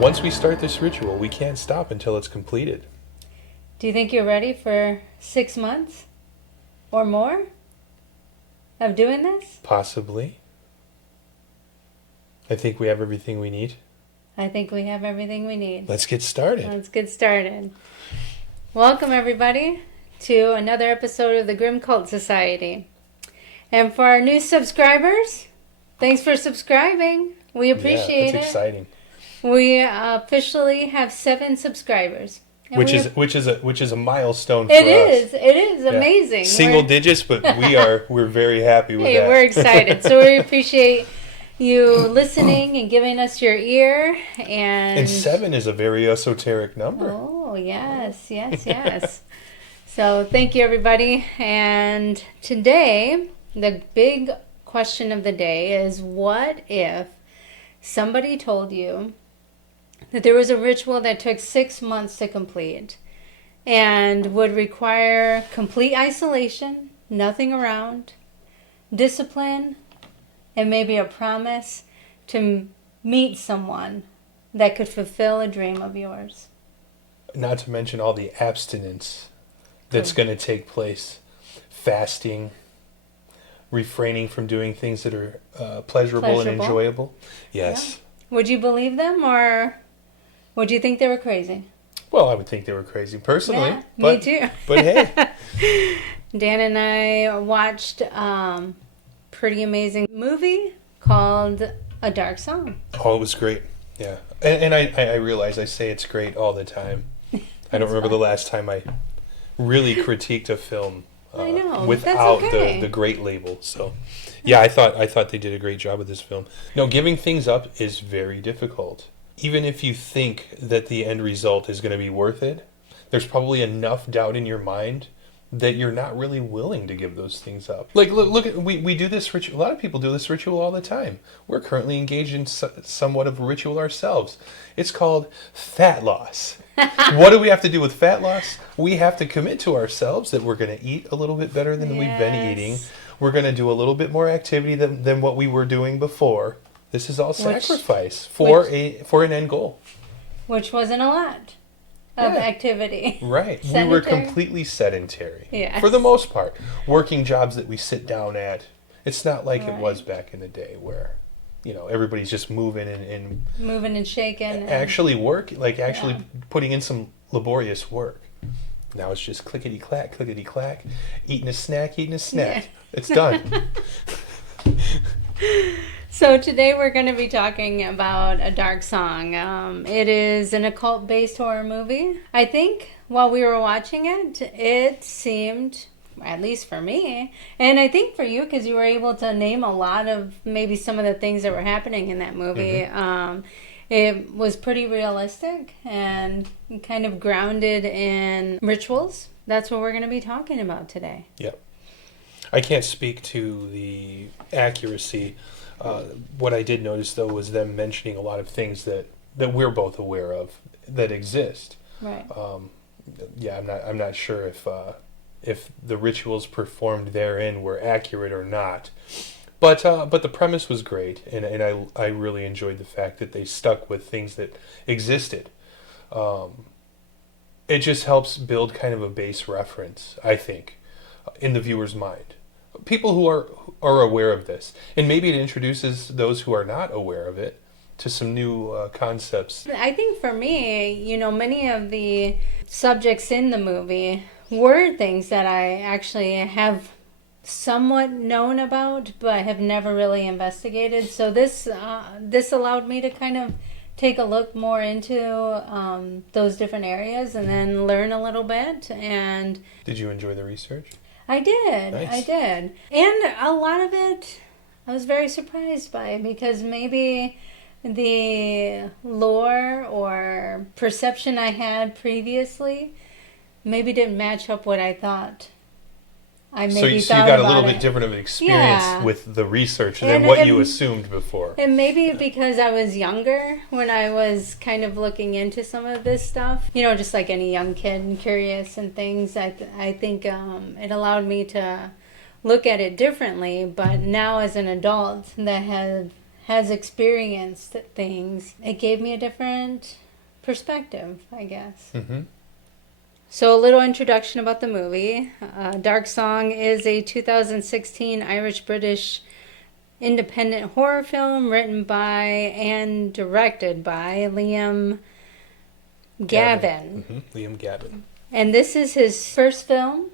Once we start this ritual, we can't stop until it's completed. Do you think you're ready for 6 months or more of doing this? Possibly. I think we have everything we need. I think we have everything we need. Let's get started. Let's get started. Welcome, everybody, to another episode of the Grim Cult Society. And for our new subscribers, thanks for subscribing. We appreciate it. That's exciting. We officially have 7 subscribers. Which is a milestone for us. us. It is amazing. Single digits, but we're very happy with that. We're excited. So we appreciate you listening and giving us your ear. And 7 is a very esoteric number. Oh, yes. So thank you, everybody. And today, the big question of the day is, what if somebody told you that there was a ritual that took 6 months to complete and would require complete isolation, nothing around, discipline, and maybe a promise to meet someone that could fulfill a dream of yours? Not to mention all the abstinence that's going to take place. Fasting, refraining from doing things that are pleasurable and enjoyable. Yes. Yeah. Would you believe them, or would you think they were crazy? Well, I would think they were crazy personally. Yeah, me too. But hey. Dan and I watched a pretty amazing movie called A Dark Song. Oh, it was great. Yeah. And I realize I say it's great all the time. I don't remember the last time I really critiqued a film I know, without okay. the great label. So, yeah, I thought they did a great job with this film. No, giving things up is very difficult. Even if you think that the end result is going to be worth it, there's probably enough doubt in your mind that you're not really willing to give those things up. Like, look at, we do this ritual. A lot of people do this ritual all the time. We're currently engaged in somewhat of a ritual ourselves. It's called fat loss. What do we have to do with fat loss? We have to commit to ourselves that we're going to eat a little bit better than we've been eating. We're going to do a little bit more activity than what we were doing before. This is all sacrifice for an end goal. Which wasn't a lot of activity. Right. Sedentary. We were completely sedentary. Yes. For the most part. Working jobs that we sit down at. It's not like it was back in the day where, everybody's just moving and shaking. Actually putting in some laborious work. Now it's just clickety-clack, clickety-clack. Eating a snack. Yeah. It's done. So today we're going to be talking about A Dark Song. It is an occult-based horror movie. I think while we were watching it, it seemed, at least for me, and I think for you, because you were able to name a lot of maybe some of the things that were happening in that movie. Mm-hmm. It was pretty realistic and kind of grounded in rituals. That's what we're going to be talking about today. Yep. I can't speak to the accuracy. What I did notice, though, was them mentioning a lot of things that we're both aware of that exist. Right. I'm not sure if the rituals performed therein were accurate or not. But the premise was great, and I really enjoyed the fact that they stuck with things that existed. It just helps build kind of a base reference, I think, in the viewer's mind. People who are aware of this, and maybe it introduces those who are not aware of it to some new concepts. I think for me, many of the subjects in the movie were things that I actually have somewhat known about, but have never really investigated. So this allowed me to kind of take a look more into those different areas and then learn a little bit. And did you enjoy the research? I did. Nice. I did. And a lot of it I was very surprised by, because maybe the lore or perception I had previously maybe didn't match up what I thought. So you got a little bit different of an experience with the research than what you assumed before. And maybe because I was younger when I was kind of looking into some of this stuff, just like any young kid and curious and things, I think it allowed me to look at it differently. But now as an adult that has experienced things, it gave me a different perspective, I guess. Mm-hmm. So a little introduction about the movie. Dark Song is a 2016 Irish-British independent horror film written by and directed by Liam Gavin. Mm-hmm. Liam Gavin. And this is his first film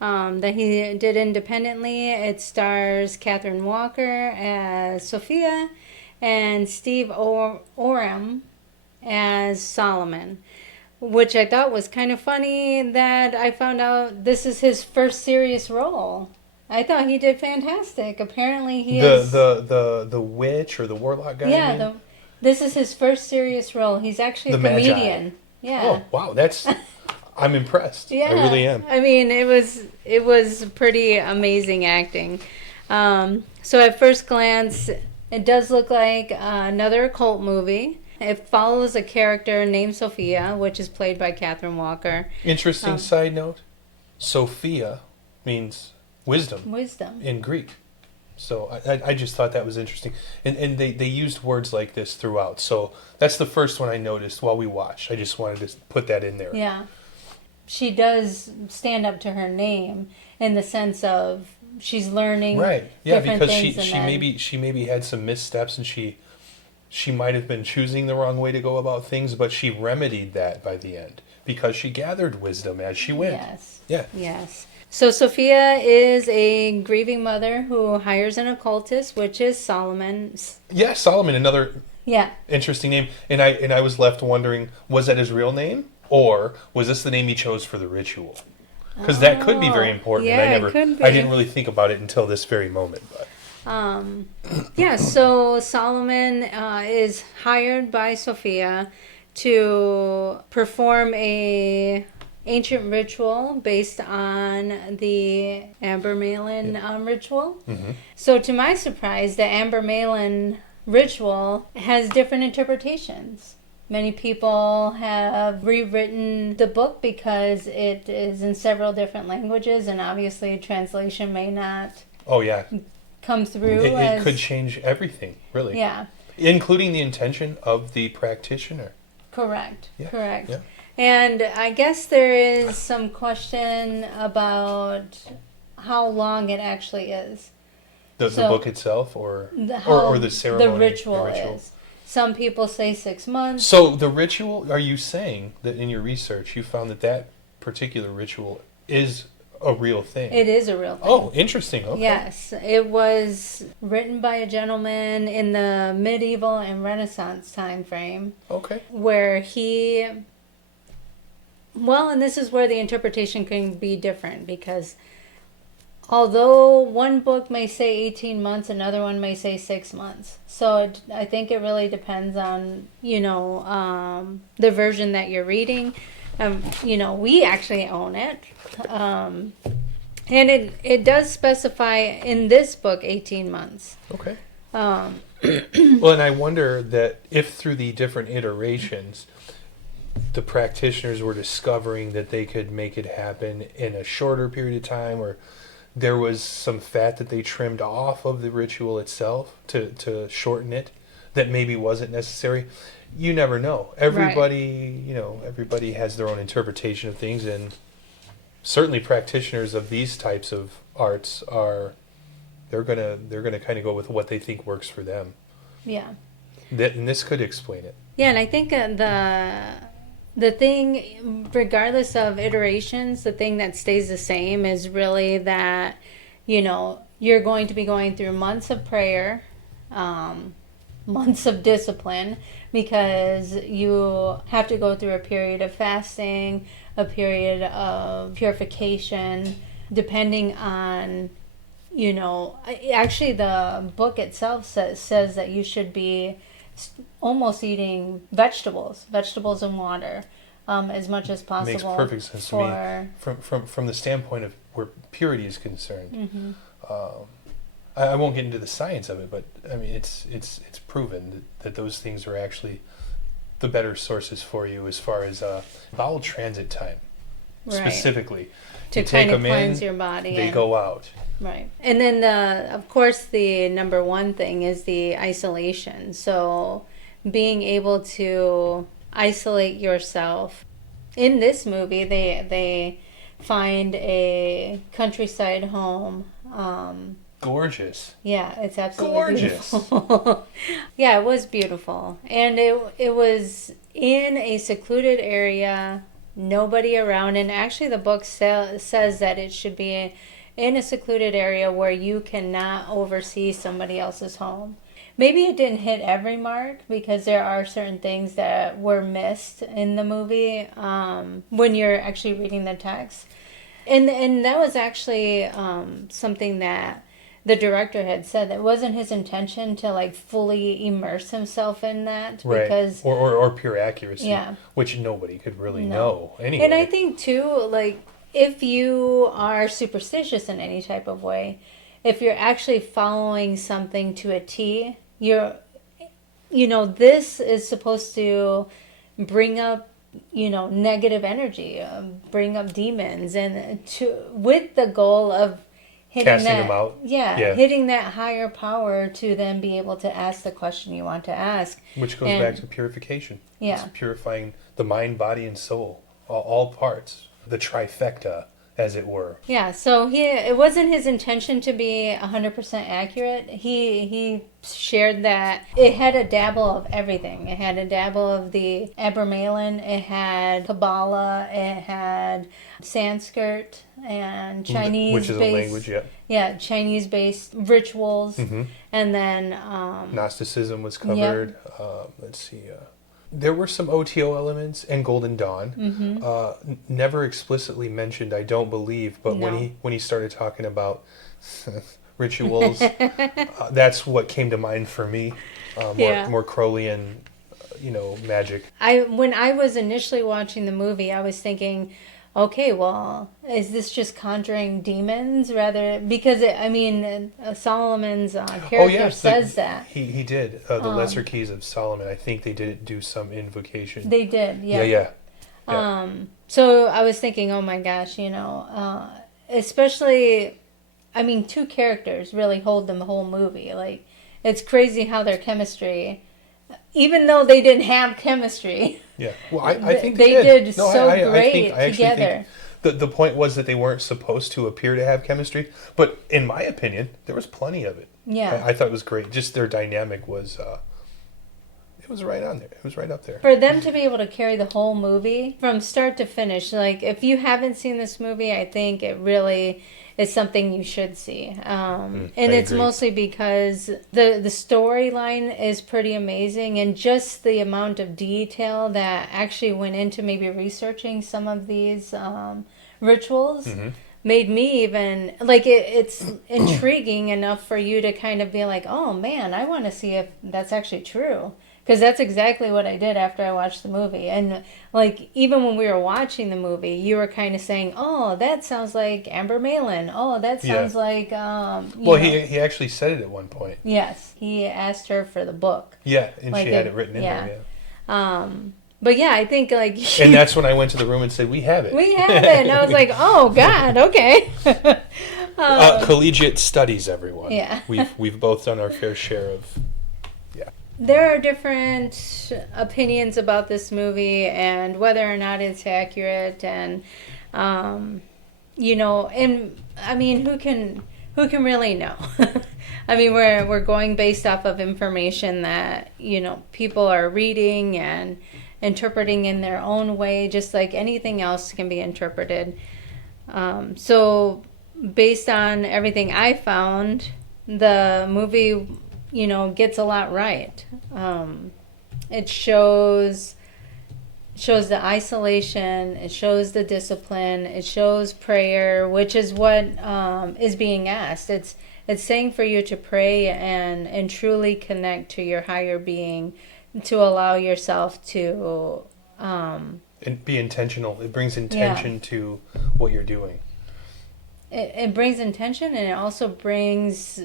Mm. that he did independently. It stars Catherine Walker as Sophia and Steve Oram as Solomon, which I thought was kind of funny that I found out this is his first serious role. I thought he did fantastic. Apparently he is... The witch or the warlock guy? Yeah, this is his first serious role. He's actually a comedian. Magi. Yeah. Oh, wow, that's... I'm impressed. Yeah. I really am. I mean, it was pretty amazing acting. So at first glance, it does look like another occult movie. It follows a character named Sophia, which is played by Catherine Walker. Interesting side note. Sophia means wisdom. Wisdom. In Greek. So I just thought that was interesting. And they used words like this throughout. So that's the first one I noticed while we watched. I just wanted to put that in there. Yeah. She does stand up to her name in the sense of she's learning right. Yeah, different because things. she maybe had some missteps and she might have been choosing the wrong way to go about things, but she remedied that by the end because she gathered wisdom as she went. Yes. Yeah. Yes. So Sophia is a grieving mother who hires an occultist, which is Solomon. Yeah, Solomon, another Yeah. interesting name. And I was left wondering, was that his real name? Or was this the name he chose for the ritual? Because that could be very important. Yeah, And it could be. I didn't really think about it until this very moment. But Yeah, so Solomon is hired by Sophia to perform a ancient ritual based on the Abramelin ritual. Mm-hmm. So to my surprise, the Abramelin ritual has different interpretations. Many people have rewritten the book because it is in several different languages, and obviously translation may not oh yeah, come through. it could change everything, really. Yeah. Including the intention of the practitioner. Correct. Yeah. Correct. Yeah. And I guess there is some question about how long it actually is. The book itself, or the ceremony, the ritual is. Some people say 6 months. So the ritual, are you saying that in your research you found that particular ritual is a real thing? It is a real thing. Oh, interesting. Okay. Yes. It was written by a gentleman in the medieval and Renaissance time frame. Okay. Where he... Well, and this is where the interpretation can be different, because although one book may say 18 months, another one may say 6 months. So I think it really depends on, the version that you're reading. We actually own it. And it does specify in this book 18 months. Okay. Well, and I wonder that if through the different iterations, the practitioners were discovering that they could make it happen in a shorter period of time, or there was some fat that they trimmed off of the ritual itself to shorten it that maybe wasn't necessary. You never know. Everybody, everybody has their own interpretation of things, and certainly practitioners of these types of arts they're gonna kind of go with what they think works for them. Yeah. And this could explain it. Yeah, and I think the thing, regardless of iterations, the thing that stays the same is really that, you're going to be going through months of prayer, months of discipline, because you have to go through a period of fasting, a period of purification, depending on, actually the book itself says that you should be almost eating vegetables and water as much as possible. Makes perfect sense to me from the standpoint of where purity is concerned. Mm-hmm. I won't get into the science of it, but I mean it's proven that those things are actually the better sources for you as far as bowel transit time. specifically. To you kind take of them cleanse in, your body. they go out. Right. And then, of course, the number one thing is the isolation. So being able to isolate yourself. In this movie, they find a countryside home. Gorgeous. Yeah, it's absolutely Gorgeous. beautiful. Yeah, it was beautiful. And it was in a secluded area, nobody around. And actually the book says that it should be in a secluded area where you cannot oversee somebody else's home. Maybe it didn't hit every mark because there are certain things that were missed in the movie when you're actually reading the text. And that was actually something that the director had said that wasn't his intention to like fully immerse himself in that, because or pure accuracy, yeah, which nobody could really know anyway. And I think too, like if you are superstitious in any type of way, if you're actually following something to a T, this is supposed to bring up negative energy, bring up demons, and with the goal of casting them out. Yeah, hitting that higher power to then be able to ask the question you want to ask. Which goes back to purification. Yeah. It's purifying the mind, body, and soul. All parts. The trifecta, as it were. Yeah, so it wasn't his intention to be 100% accurate. He shared that it had a dabble of everything. It had a dabble of the Abramelin, it had Cabala, it had Sanskrit and Chinese, which is a language, yeah, Chinese-based rituals, and then Gnosticism was covered. Let's see. There were some OTO elements and Golden Dawn. Never explicitly mentioned, I don't believe, but when he started talking about rituals, that's what came to mind for me. More Crowleyan, magic. When I was initially watching the movie, I was thinking, okay, well, is this just conjuring demons rather? Because Solomon's character says that he did the Lesser Keys of Solomon. I think they did do some invocation. They did, yeah. So I was thinking, oh my gosh, especially, two characters really hold the whole movie. Like, it's crazy how their chemistry, even though they didn't have chemistry. Yeah, well, I think they did great I together. Think the point was that they weren't supposed to appear to have chemistry, but in my opinion, there was plenty of it. Yeah, I thought it was great. Just their dynamic was, it was right on there. It was right up there. For them to be able to carry the whole movie from start to finish, like if you haven't seen this movie, I think it really is something you should see. And it's mostly because the storyline is pretty amazing, and just the amount of detail that actually went into maybe researching some of these rituals made me even, like, it's intriguing enough for you to kind of be like, oh man, I want to see if that's actually true. Because that's exactly what I did after I watched the movie. And, like, even when we were watching the movie, you were kind of saying, oh, that sounds like Abramelin. Oh, that sounds like... He actually said it at one point. Yes. He asked her for the book. Yeah, and she had it written in there, But, yeah, I think, like... And that's when I went to the room and said, we have it. We have it. And I was like, oh, God, okay. Collegiate studies, everyone. Yeah. We've both done our fair share of... There are different opinions about this movie and whether or not it's accurate, and and who can really know? We're going based off of information that people are reading and interpreting in their own way, just like anything else can be interpreted. So based on everything I found, the movie gets a lot right. It shows the isolation, it shows the discipline, it shows prayer, which is what is being asked. It's saying for you to pray and truly connect to your higher being, to allow yourself to and be intentional. It brings intention to what you're doing. It brings intention, and it also brings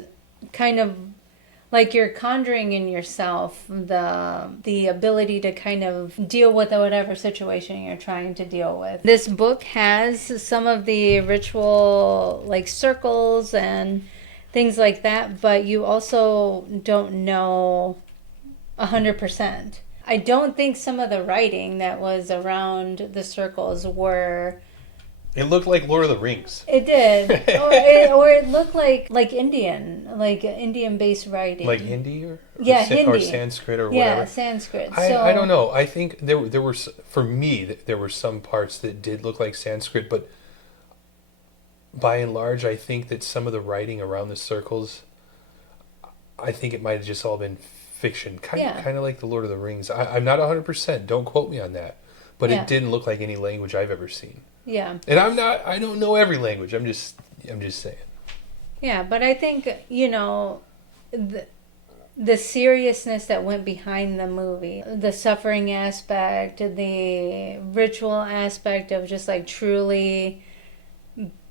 kind of like you're conjuring in yourself the ability to kind of deal with whatever situation you're trying to deal with. This book has some of the ritual like circles and things like that, but you also don't know 100%. I don't think some of the writing that was around the circles were. It looked like Lord of the Rings. It did, or it looked like Indian-based writing, like Hindi or Hindi or Sanskrit or whatever. Yeah, Sanskrit. I don't know. I think there were, for me, there were some parts that did look like Sanskrit, but by and large, I think that some of the writing around the circles, I think it might have just all been fiction, kind of like the Lord of the Rings. I'm not 100%. Don't quote me on that, but it didn't look like any language I've ever seen. Yeah. And I don't know every language. I'm just saying. Yeah, but I think, the seriousness that went behind the movie, the suffering aspect, the ritual aspect of just like truly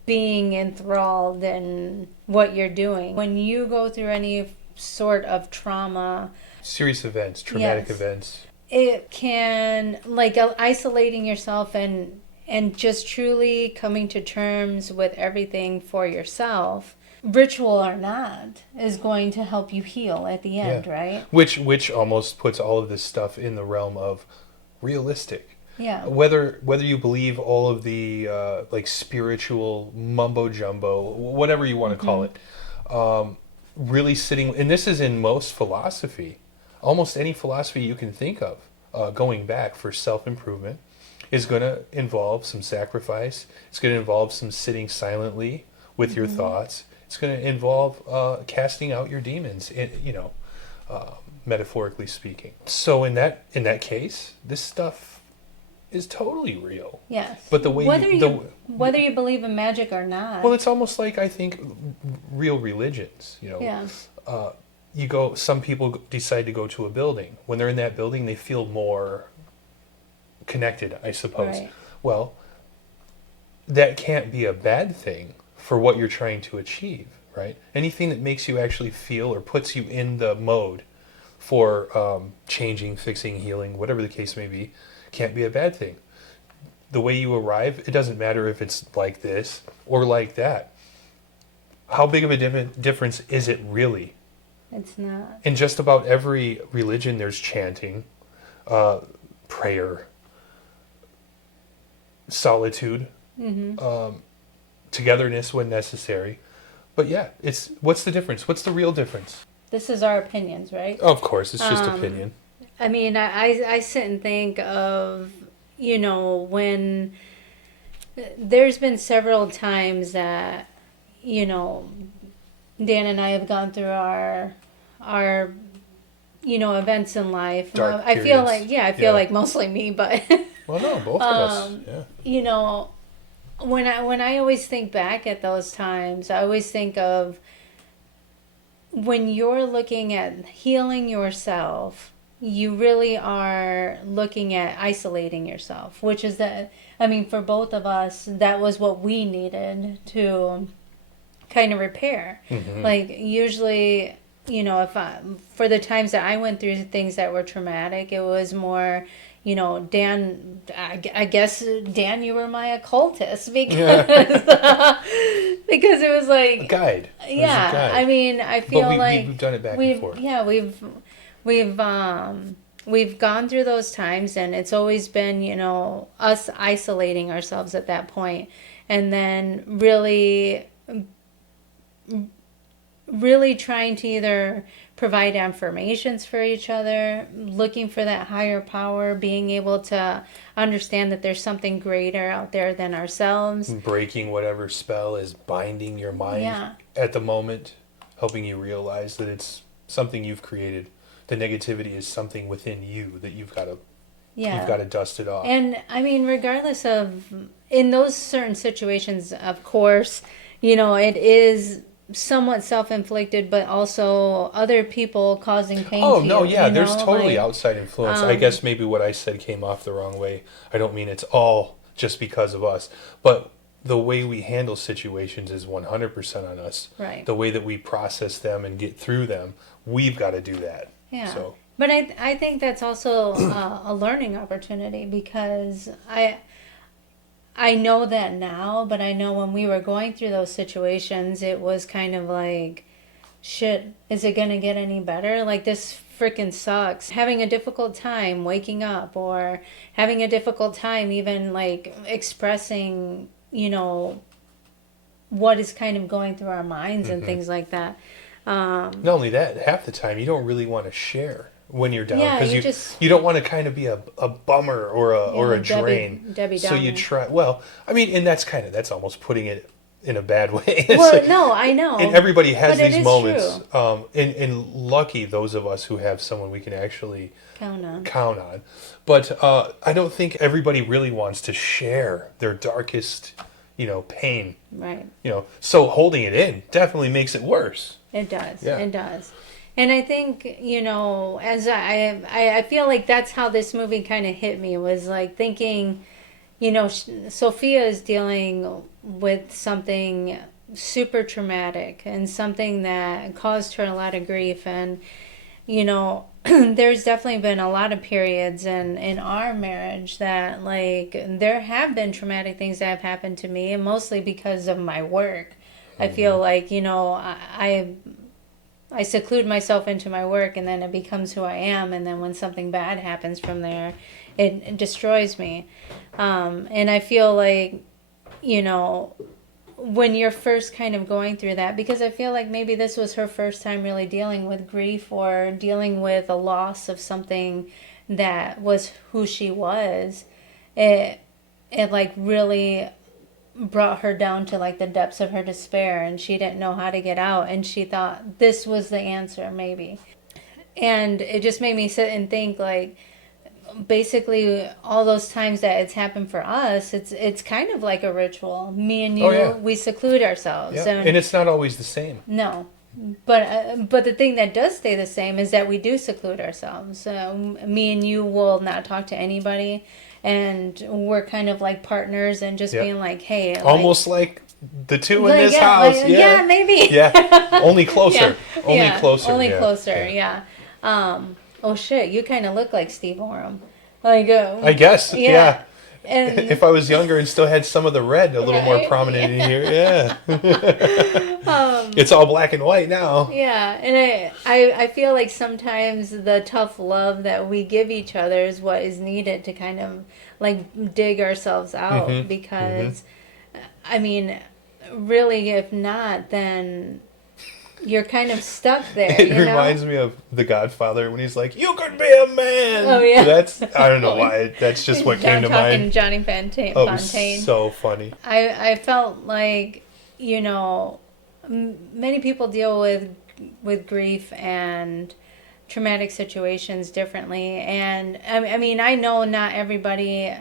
being enthralled in what you're doing. When you go through any sort of trauma, serious events, traumatic events, it can, like, isolating yourself and just truly coming to terms with everything for yourself, ritual or not, is going to help you heal at the end, right? Which almost puts all of this stuff in the realm of realistic. Yeah. Whether you believe all of the like spiritual mumbo jumbo, whatever you want to call it, really sitting, and this is in most philosophy, almost any philosophy you can think of, going back for self-improvement, is going to involve some sacrifice. It's going to involve some sitting silently with your thoughts. It's going to involve casting out your demons, metaphorically speaking. So in that case, this stuff is totally real. Yes. But the way whether you believe in magic or not. Well, it's almost like, I think, real religions. Yeah. Some people decide to go to a building. When they're in that building, they feel more connected, I suppose. Right. Well, that can't be a bad thing for what you're trying to achieve, right? Anything that makes you actually feel or puts you in the mode for changing, fixing, healing, whatever the case may be, can't be a bad thing. The way you arrive, it doesn't matter if it's like this or like that. How big of a difference is it really? It's not. In just about every religion, there's chanting, prayer, solitude, togetherness when necessary. But yeah, what's the difference? What's the real difference? This is our opinions, right? Of course, it's just opinion. I mean, I sit and think of, when there's been several times that, Dan and I have gone through our events in life. Dark I feel periods. like, I feel like mostly me, but Well, no, both of us. Yeah. When I always think back at those times, I always think of when you're looking at healing yourself, you really are looking at isolating yourself, which is for both of us, that was what we needed to kind of repair. Like, usually, for the times that I went through things that were traumatic, it was more, Dan, I guess, Dan, you were my occultist because because it was like a guide. Yeah, a guide. I mean, I feel like we've done it back and forth. Yeah, we've gone through those times, and it's always been, us isolating ourselves at that point, and then really trying to either provide affirmations for each other, looking for that higher power, being able to understand that there's something greater out there than ourselves. Breaking whatever spell is binding your mind at the moment, helping you realize that it's something you've created. The negativity is something within you that you've got to dust it off. And I mean, regardless of, in those certain situations, of course, it is somewhat self-inflicted, but also other people causing pain to you. There's totally outside influence. I guess maybe what I said came off the wrong way. I don't mean it's all just because of us, but the way we handle situations is 100% on us. Right. The way that we process them and get through them, we've got to do that. Yeah. So. But I think that's also a learning opportunity, because I know that now, but I know when we were going through those situations, it was kind of like, shit, is it going to get any better? Like, this freaking sucks. Having a difficult time waking up, or having a difficult time even like expressing, what is kind of going through our minds and things like that. Not only that, half the time you don't really want to share when you're down, Yeah, because you don't want to kind of be a bummer or a drain. Debbie so Downer. you try. Well, I mean, and that's almost putting it in a bad way. Well, no, I know. And everybody has but it these is moments. true. And lucky those of us who have someone we can actually Count on. But I don't think everybody really wants to share their darkest, pain. Right. So holding it in definitely makes it worse. It does. Yeah. It does. And I think, as I feel like that's how this movie kind of hit me, was like thinking, Sophia is dealing with something super traumatic and something that caused her a lot of grief. And, there's definitely been a lot of periods in our marriage that, like, there have been traumatic things that have happened to me, and mostly because of my work. I feel like, I seclude myself into my work, and then it becomes who I am. And then when something bad happens from there, it destroys me. And I feel like, when you're first kind of going through that, because I feel like maybe this was her first time really dealing with grief, or dealing with a loss of something that was who she was, it like really brought her down to like the depths of her despair, and she didn't know how to get out, and she thought this was the answer maybe. And it just made me sit and think, like, basically all those times that it's happened for us, it's kind of like a ritual. Me and you, we seclude ourselves. Yeah. And it's not always the same. No. But the thing that does stay the same is that we do seclude ourselves. Me and you will not talk to anybody, and we're kind of like partners, and just being like, hey, almost like the two in this house. Yeah, maybe. Yeah, only closer. Closer. Only closer. Yeah. Oh shit, you kind of look like Steve Oram. Like, I guess. Yeah. And if I was younger and still had some of the red a little more prominent in here, it's all black and white now. Yeah, and I feel like sometimes the tough love that we give each other is what is needed to kind of like dig ourselves out, because I mean, really, if not, then you're kind of stuck there. It reminds me of The Godfather when he's like, "You could be a man." Oh yeah. I don't know why. That's just what came to mind. Johnny Fontaine. Oh, it was so funny. I felt like, many people deal with grief and traumatic situations differently, and I mean, I know not everybody.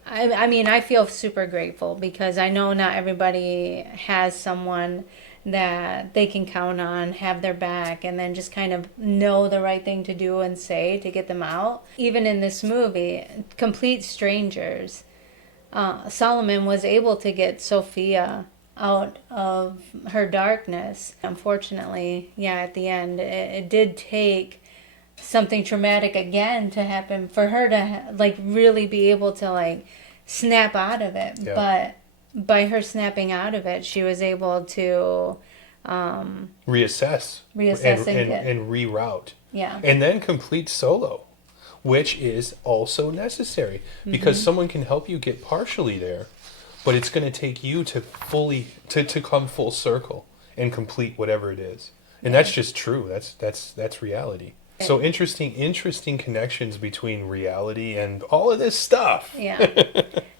I feel super grateful, because I know not everybody has someone that they can count on, have their back, and then just kind of know the right thing to do and say to get them out. Even in this movie, complete strangers, Solomon was able to get Sophia out of her darkness. Unfortunately, at the end, it did take something traumatic again to happen for her to like really be able to like snap out of it. But by her snapping out of it, she was able to reassess and reroute. Yeah. And then complete solo, which is also necessary, because someone can help you get partially there, but it's going to take you to fully to come full circle and complete whatever it is. And that's just true. That's reality. So interesting connections between reality and all of this stuff. Yeah.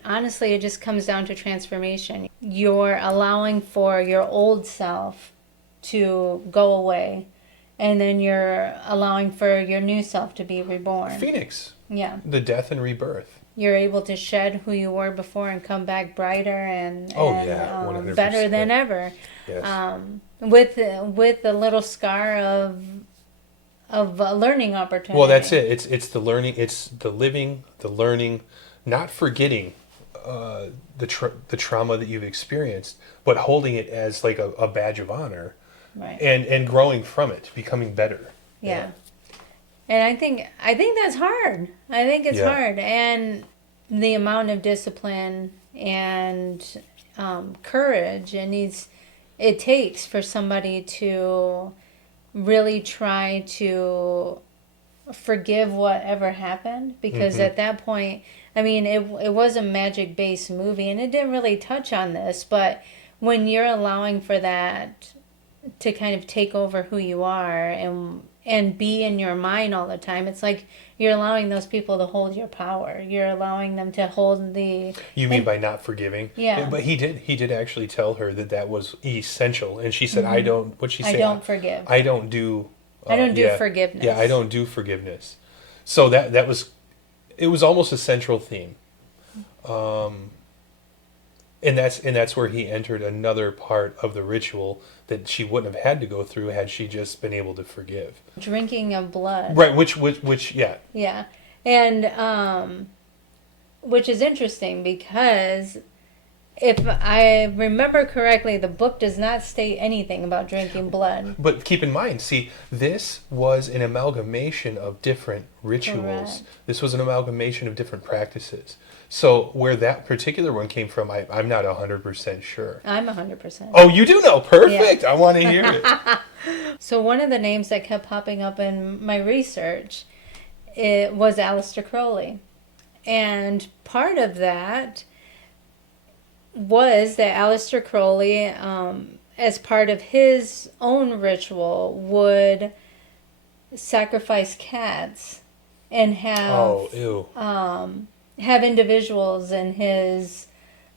Honestly, it just comes down to transformation. You're allowing for your old self to go away, and then you're allowing for your new self to be reborn. Phoenix. Yeah. The death and rebirth. You're able to shed who you were before and come back brighter and 100%. better than ever. Yes. With a little scar of a learning opportunity. Well, that's it. It's the learning. It's the living, the learning, not forgetting the trauma that you've experienced, but holding it as like a badge of honor, Right. and growing from it, becoming better. Yeah. And I think that's hard. I think it's Yeah. hard, and the amount of discipline and courage it takes for somebody to really try to forgive whatever happened, because at that point, I mean, it was a magic-based movie, and it didn't really touch on this, but when you're allowing for that to kind of take over who you are and be in your mind all the time, it's like you're allowing those people to hold your power. You're allowing them to hold the... You mean by not forgiving? Yeah. But he did actually tell her that was essential, and she said, "I don't." What'd she say? I don't forgive. I don't do. I don't do forgiveness. Yeah, I don't do forgiveness. So that was, it was almost a central theme, and that's where he entered another part of the ritual that she wouldn't have had to go through had she just been able to forgive. Drinking of blood. Right. Which yeah. Yeah. And which is interesting, because if I remember correctly, the book does not state anything about drinking blood. But keep in mind, see, this was an amalgamation of different rituals. Correct. This was an amalgamation of different practices. So where that particular one came from, I'm not 100% sure. I'm 100%. Oh, you do know? Perfect. Yeah. I want to hear it. So one of the names that kept popping up in my research, it was Aleister Crowley. And part of that was that Aleister Crowley, as part of his own ritual, would sacrifice cats and have have individuals in his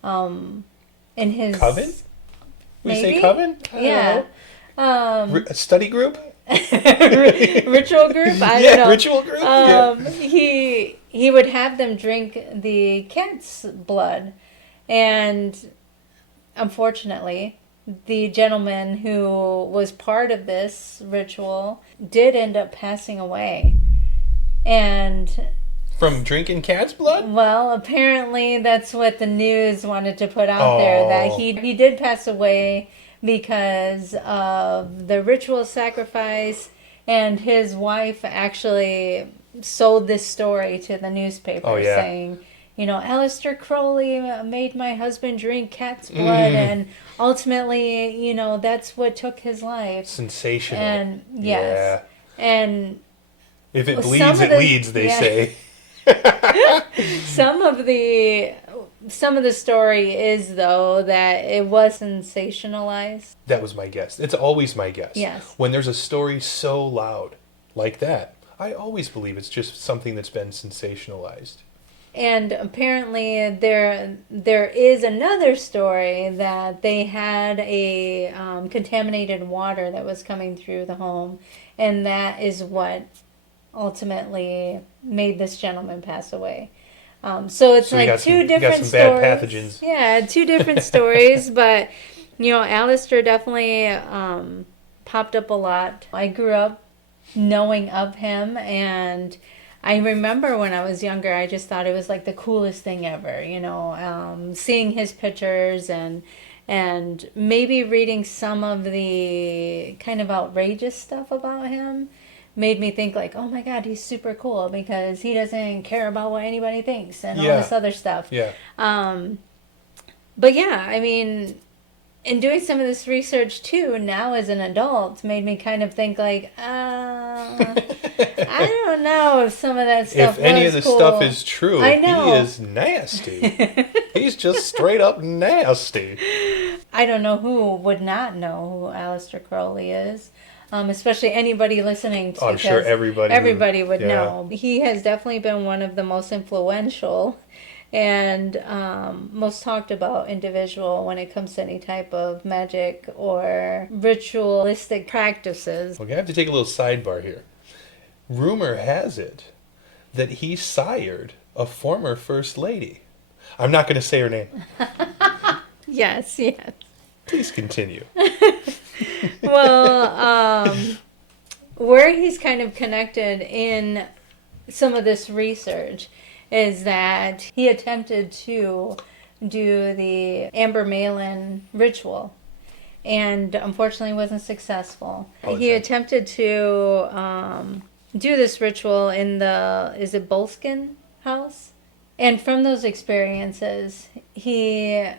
coven? We maybe? say coven? Yeah. A study group? Ritual group? I don't know. Ritual group? He would have them drink the cat's blood. And unfortunately, the gentleman who was part of this ritual did end up passing away. And from drinking cat's blood? Well, apparently that's what the news wanted to put out there, that he did pass away because of the ritual sacrifice, and his wife actually sold this story to the newspaper saying, you know, Aleister Crowley made my husband drink cat's blood, and ultimately, you know, that's what took his life. Sensational. And yes. Yeah. And if it bleeds, it leads, they say. Some of the story is, though, that it was sensationalized. That was my guess. It's always my guess. Yes. When there's a story so loud like that, I always believe it's just something that's been sensationalized. And apparently there is another story that they had a contaminated water that was coming through the home, and that is what ultimately made this gentleman pass away. So it's like two different stories. Bad pathogens. Yeah, two different stories, but you know, Aleister definitely popped up a lot. I grew up knowing of him, and I remember when I was younger, I just thought it was like the coolest thing ever, you know, seeing his pictures and maybe reading some of the kind of outrageous stuff about him made me think like, oh my God, he's super cool because he doesn't care about what anybody thinks and all this other stuff. Yeah. But yeah, I mean, in doing some of this research too, now as an adult, made me kind of think like, I don't know if some of that stuff if any was of the cool. Stuff is true, I know. He is nasty. He's just straight up nasty. I don't know who would not know who Aleister Crowley is. Especially anybody listening to. I'm sure everybody would know. He has definitely been one of the most influential and most talked about individual when it comes to any type of magic or ritualistic practices. Okay, I have to take a little sidebar here. Rumor has it that he sired a former first lady. I'm not going to say her name. Yes. Please continue. Well, where he's kind of connected in some of this research is that he attempted to do the Abramelin ritual, and unfortunately wasn't successful. Oh, He okay. attempted to do this ritual in the, is it Boleskine house? And from those experiences, it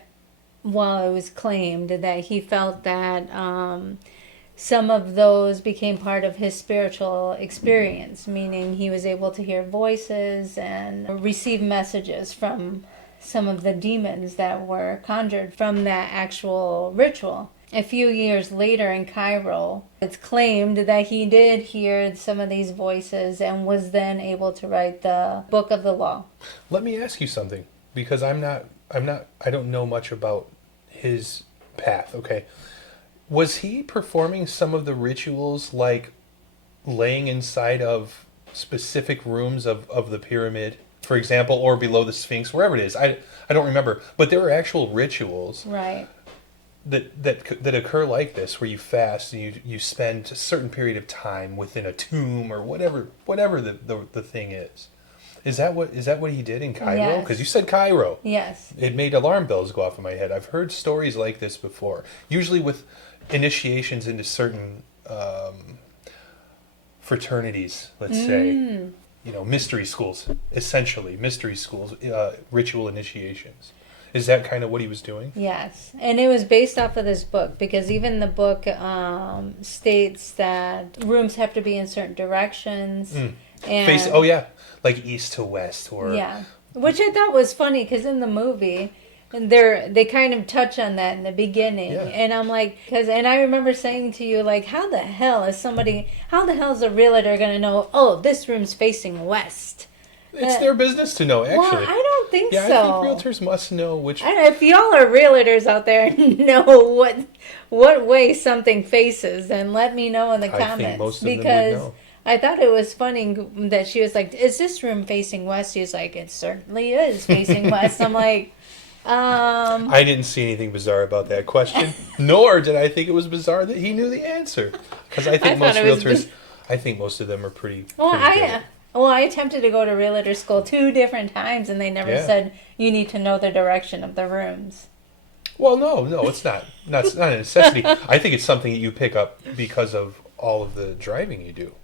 was claimed that he felt that some of those became part of his spiritual experience, meaning he was able to hear voices and receive messages from some of the demons that were conjured from that actual ritual. A few years later in Cairo, it's claimed that he did hear some of these voices and was then able to write the Book of the Law. Let me ask you something, because I don't know much about his path, okay? Was he performing some of the rituals, like laying inside of specific rooms of the pyramid, for example, or below the Sphinx, wherever it is? I don't remember, but there are actual rituals Right. that occur like this, where you fast and you spend a certain period of time within a tomb or whatever the thing is. Is that what he did in Cairo? Yes. Because you said Cairo. Yes. It made alarm bells go off in my head. I've heard stories like this before, usually with initiations into certain fraternities, let's say. Mystery schools, essentially. Mystery schools, ritual initiations. Is that kind of what he was doing? Yes, and it was based off of this book, because even the book states that rooms have to be in certain directions. And like east to west, or yeah, which I thought was funny, because in the movie, and they kind of touch on that in the beginning, and I'm like, and I remember saying to you, like, how the hell is a realtor gonna know? Oh, this room's facing west. It's their business to know, actually. Well, I don't think so. I think realtors must know which. I don't know, if y'all are realtors out there and know what way something faces, then let me know in the comments. I think most of them would know. I thought it was funny that she was like, "Is this room facing west?" She was like, "It certainly is facing west." I'm like, I didn't see anything bizarre about that question, nor did I think it was bizarre that he knew the answer, because I think most realtors, I think most of them are pretty. Well, I attempted to go to realtor school 2 different times, and they never said you need to know the direction of the rooms. Well, no, it's not. That's not a necessity. I think it's something that you pick up because of all of the driving you do.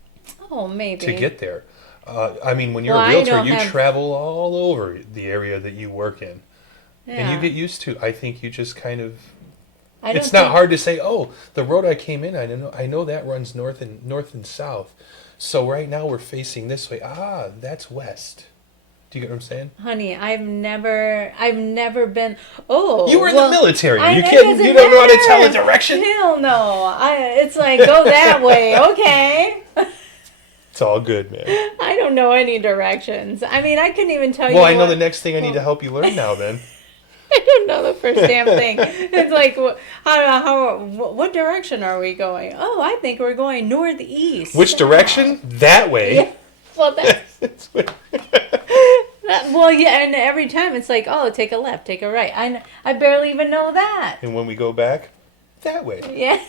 Oh, maybe. To get there. When you're a realtor, you travel all over the area that you work in. Yeah. And you get used to, I think you just kind of... It's not hard to say, oh, the road I came in, I know that runs north and south. So right now we're facing this way. That's west. Do you get what I'm saying? Honey, I've never been. Oh, you were in the military. You don't know how to tell a direction? Hell no. It's like, go that way. Okay. It's all good, man. I don't know any directions. I couldn't even tell you. Well, I know the next thing I need to help you learn now. Then. I don't know the first damn thing. It's like, what direction are we going? Oh, I think we're going northeast. Which direction? That way. Yeah. Well, that's... and every time it's like, oh, take a left, take a right. I barely even know that. And when we go back, that way. Yeah.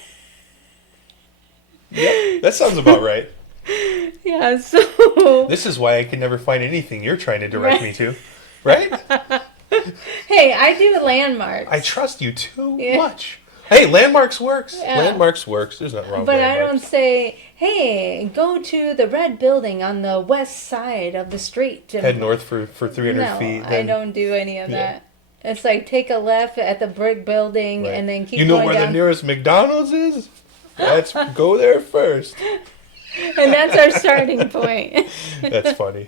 Yep, that sounds about right. Yeah, so... This is why I can never find anything you're trying to direct me to. Right? Hey, I do landmarks. I trust you too much. Hey, landmarks works. Yeah. Landmarks works. There's nothing wrong with landmarks. But I don't say, hey, go to the red building on the west side of the street. Head north for 300 feet. No, I don't do any of that. It's like, take a left at the brick building and then keep going down. You know where the nearest McDonald's is? Let's go there first. And that's our starting point. That's funny.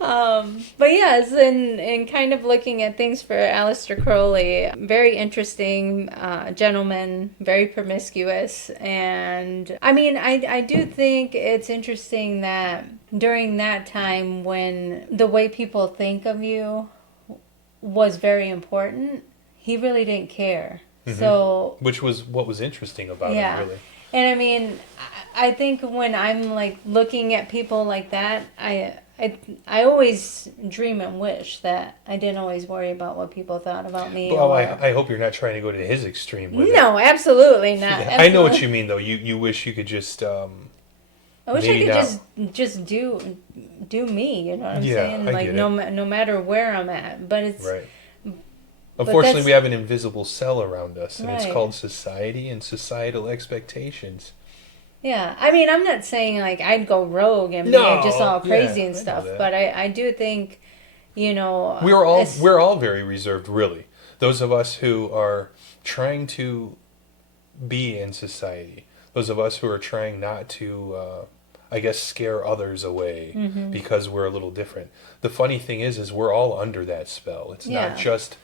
But yes, in kind of looking at things for Aleister Crowley, very interesting gentleman, very promiscuous. And I do think it's interesting that during that time when the way people think of you was very important, he really didn't care. Mm-hmm. So, which was what was interesting about him, really. And I think when I'm like looking at people like that, I always dream and wish that I didn't always worry about what people thought about me. Well, I hope you're not trying to go to his extreme with it. No, absolutely not. Yeah, absolutely. I know what you mean, though. You wish you could just I wish maybe I not. could just do me, you know what I'm Yeah, saying? I Like get it. no matter where I'm at. But it's Right. but Unfortunately, that's we have an invisible cell around us, and it's right. called society and societal expectations. Yeah. I mean, I'm not saying like I'd go rogue and be just No, all yeah, crazy and I know stuff, that. but I do think, it's We're all very reserved, really. Those of us who are trying to be in society. Those of us who are trying not to, I guess, scare others away hmm because we're a little different. The funny thing is we're all under that spell. It's not yeah. just,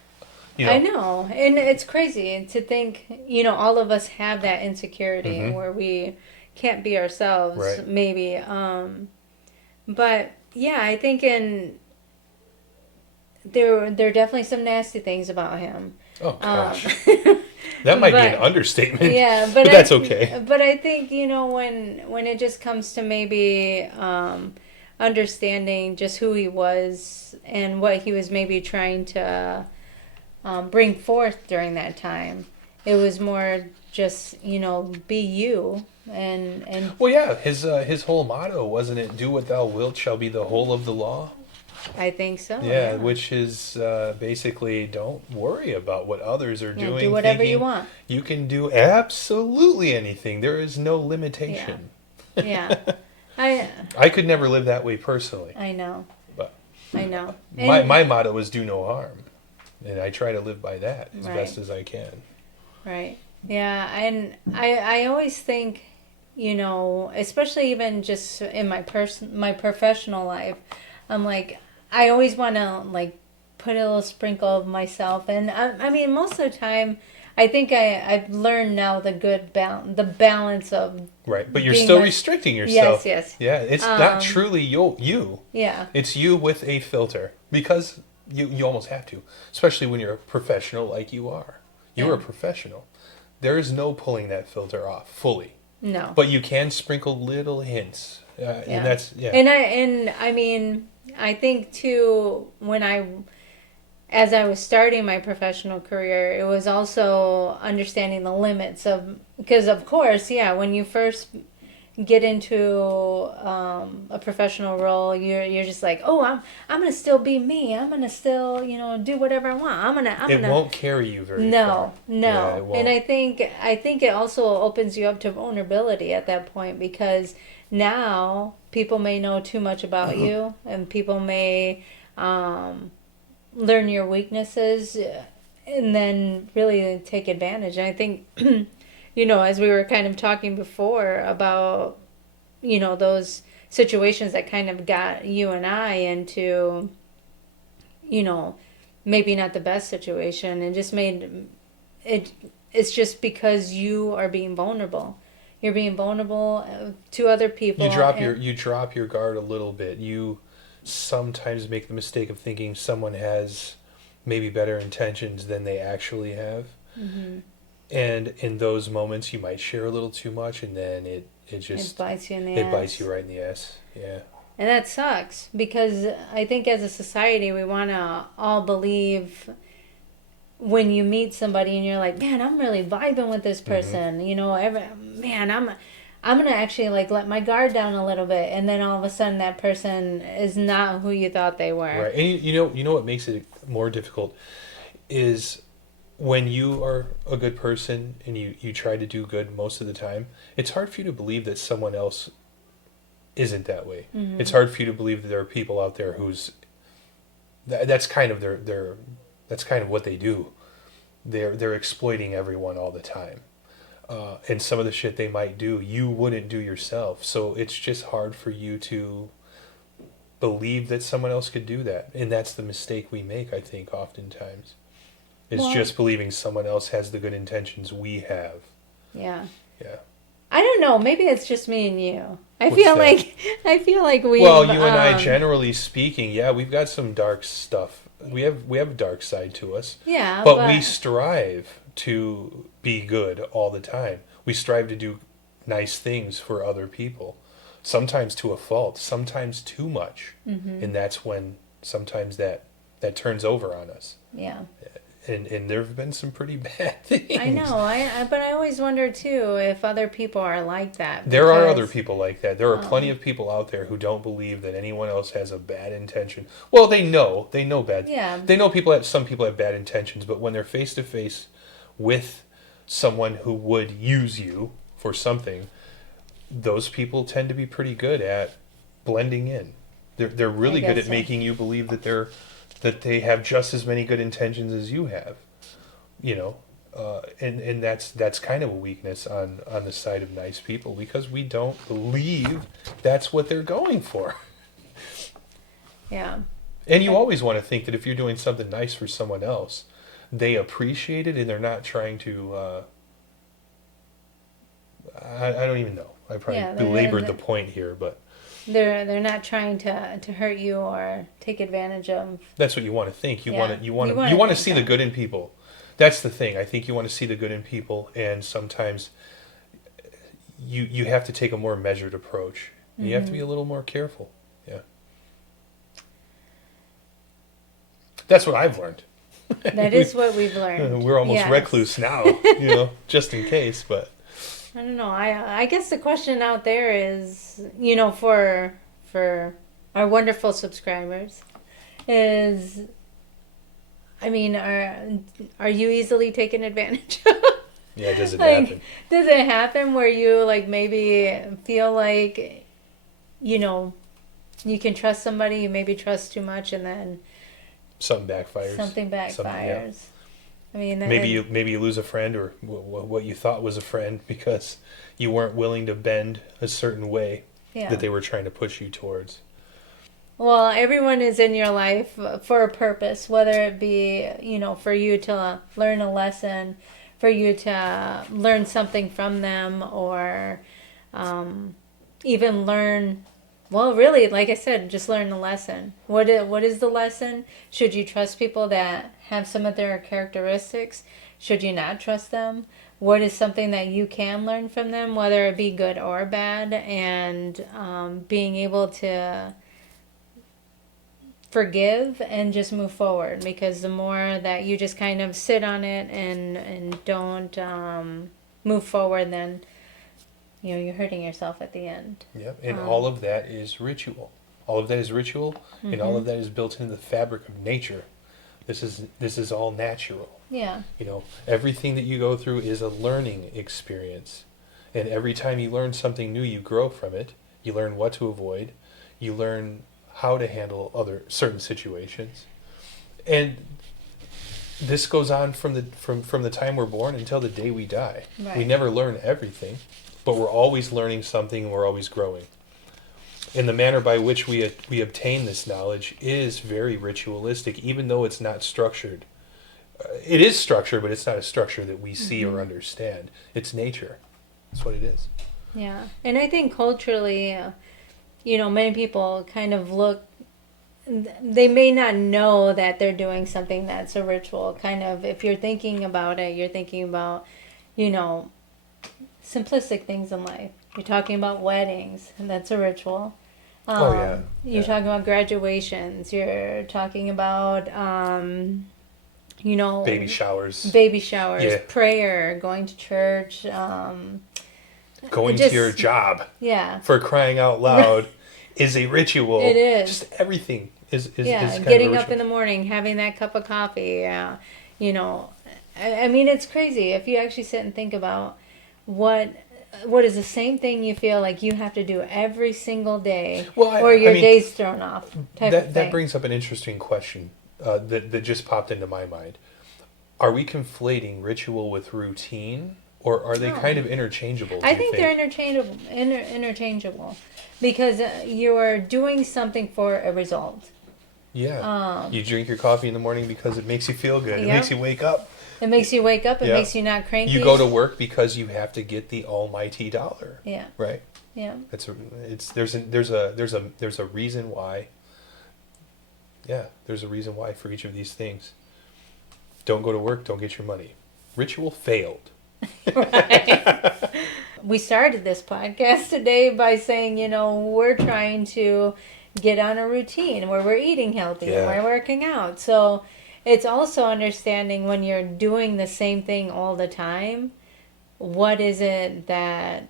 you I know. know. And it's crazy to think, all of us have that insecurity Hmm. where we can't be ourselves Right. maybe. But yeah, I think there are definitely some nasty things about him. Oh Um, gosh, that might be an but understatement, yeah, but that's okay. but I think when it just comes to maybe understanding just who he was and what he was maybe trying to bring forth during that time, it was more just be you and Well, yeah, his whole motto wasn't it? "Do what thou wilt shall be the whole of the law." I think so. Yeah, Yeah, which is basically don't worry about what others are yeah. Do doing, whatever you thinking want. you can do absolutely anything. There is no Yeah, limitation. yeah. I I could never live that way personally, I know. but I know. my And motto is do no harm, and I try to live by that as right. best as I can. Right. Yeah, and I always think, especially even just in my professional life, I'm like I always want to like put a little sprinkle of myself, and I mean most of the time I think I've learned now the balance of Right, but you're being still my restricting yes, yourself. yes. Yeah, it's not Um truly you. yeah. It's you with a filter because you almost have to, especially when you're a professional like you are. You're a Yeah. professional. There is no pulling that filter off fully, No. but you can sprinkle little hints, and Yeah. that's yeah. And I mean, I think too as I was starting my professional career, it was also understanding the limits of because of course, yeah, when you first get into a professional role, you're just like, oh, I'm gonna still be me. I'm gonna still do whatever I want. I'm It gonna won't carry you very far. no, Yeah, it no. And won't. I think it also opens you up to vulnerability at that point because now people may know too much about you and people may um, learn your weaknesses and then really take advantage. And I think, as we were kind of talking before about, those situations that kind of got you and I into, you know, maybe not the best situation and just made it, it's just because you are being vulnerable. You're being vulnerable to other people. And, You drop your guard a little bit. You sometimes make the mistake of thinking someone has maybe better intentions than they actually have. mm-hmm. And in those moments, you might share a little too much, and then it It just bites you in the it ass. bites you right in the ass. Yeah. And that sucks because I think as a society we want to all believe when you meet somebody and you're like, man, I'm really vibing with this Hmm. person. Man, I'm gonna actually like let my guard down a little bit, and then all of a sudden that person is not who you thought they were. Right. And you know what makes it more difficult is when you are a good person and you try to do good most of the time. It's hard for you to believe that someone else isn't that way. Mm-hmm. It's hard for you to believe that there are people out there who's that's kind of their that's kind of what they do. They're exploiting everyone all the time. And some of the shit they might do, you wouldn't do yourself. So it's just hard for you to believe that someone else could do that. And that's the mistake we make, I think, oftentimes. It's Well, just believing someone else has the good intentions we have. yeah. Yeah. I don't know. Maybe it's just me and you. What's that? I feel like we. Well, you and I, generally speaking, yeah, we've got some dark stuff. We have a dark side to us, Yeah, but we strive to be good all the time. We strive to do nice things for other people, sometimes to a fault, sometimes too much, mm-hmm. and that's when sometimes that turns over on us. Yeah. And there have been some pretty bad things. I know. But I always wonder too if other people are like that. There are other people like that. There are plenty of people out there who don't believe that anyone else has a bad intention. Well, they know bad. Yeah. They know some people have bad intentions, but when they're face to face with someone who would use you for something, those people tend to be pretty good at blending in. They're really good at making you believe that they have just as many good intentions as you have, and that's kind of a weakness on the side of nice people, because we don't believe that's what they're going for. Yeah. And you always want to think that if you're doing something nice for someone else, they appreciate it and they're not trying to. I don't even know. I probably belabored the point here, but. They're not trying to hurt you or take advantage of. That's what you want to think. You want to see the good in people. That's the thing. I think you want to see the good in people, and sometimes you have to take a more measured approach. You have to be a little more careful. Yeah. That's what I've learned. That is what we've learned. We're almost recluse now, just in case, but. I don't know. I guess the question out there is, for our wonderful subscribers, is, I mean, are you easily taken advantage of? Yeah, does it happen? Does it happen where you maybe feel like, you can trust somebody, you maybe trust too much, and then something backfires. Yeah. I mean, maybe you lose a friend, or what you thought was a friend, because you weren't willing to bend a certain way that they were trying to push you towards. Well, everyone is in your life for a purpose, whether it be, for you to learn a lesson, for you to learn something from them, or even learn. Well, really, like I said, just learn the lesson. What is the lesson? Should you trust people that have some of their characteristics? Should you not trust them? What is something that you can learn from them, whether it be good or bad? And being able to forgive and just move forward. Because the more that you just kind of sit on it and don't move forward, then you're hurting yourself at the end. Yep, and all of that is ritual. All of that is ritual, and all of that is built into the fabric of nature. This is all natural. Yeah. Everything that you go through is a learning experience, and every time you learn something new, you grow from it. You learn what to avoid. You learn how to handle certain situations, and this goes on from the time we're born until the day we die. Right. We never learn everything. But we're always learning something, and we're always growing. And the manner by which we obtain this knowledge is very ritualistic, even though it's not structured. It is structured, but it's not a structure that we see or understand. It's nature. That's what it is. Yeah. And I think culturally, many people kind of look, they may not know that they're doing something that's a ritual. Kind of, if you're thinking about it, you're thinking about, simplistic things in life. You're talking about weddings, and that's a ritual. You're talking about graduations. You're talking about, baby showers, prayer, going to church, going to your job. Yeah. For crying out loud, is a ritual. It is. Just everything is kind getting of up in the morning, having that cup of coffee. I mean, it's crazy if you actually sit and think about what is the same thing you feel like you have to do every single day, or your day's thrown off. That brings up an interesting question that just popped into my mind. Are we conflating ritual with routine, or are they kind of interchangeable? I think they're interchangeable, because you're doing something for a result. Yeah. You drink your coffee in the morning because it makes you feel good. It makes you wake up. It makes you wake up. It makes you not cranky. You go to work because you have to get the almighty dollar. Yeah. Right. Yeah. There's a reason why. Yeah, there's a reason why for each of these things. Don't go to work. Don't get your money. Ritual failed. Right. We started this podcast today by saying, we're trying to get on a routine where we're eating healthy and we're working out. So it's also understanding when you're doing the same thing all the time, what is it that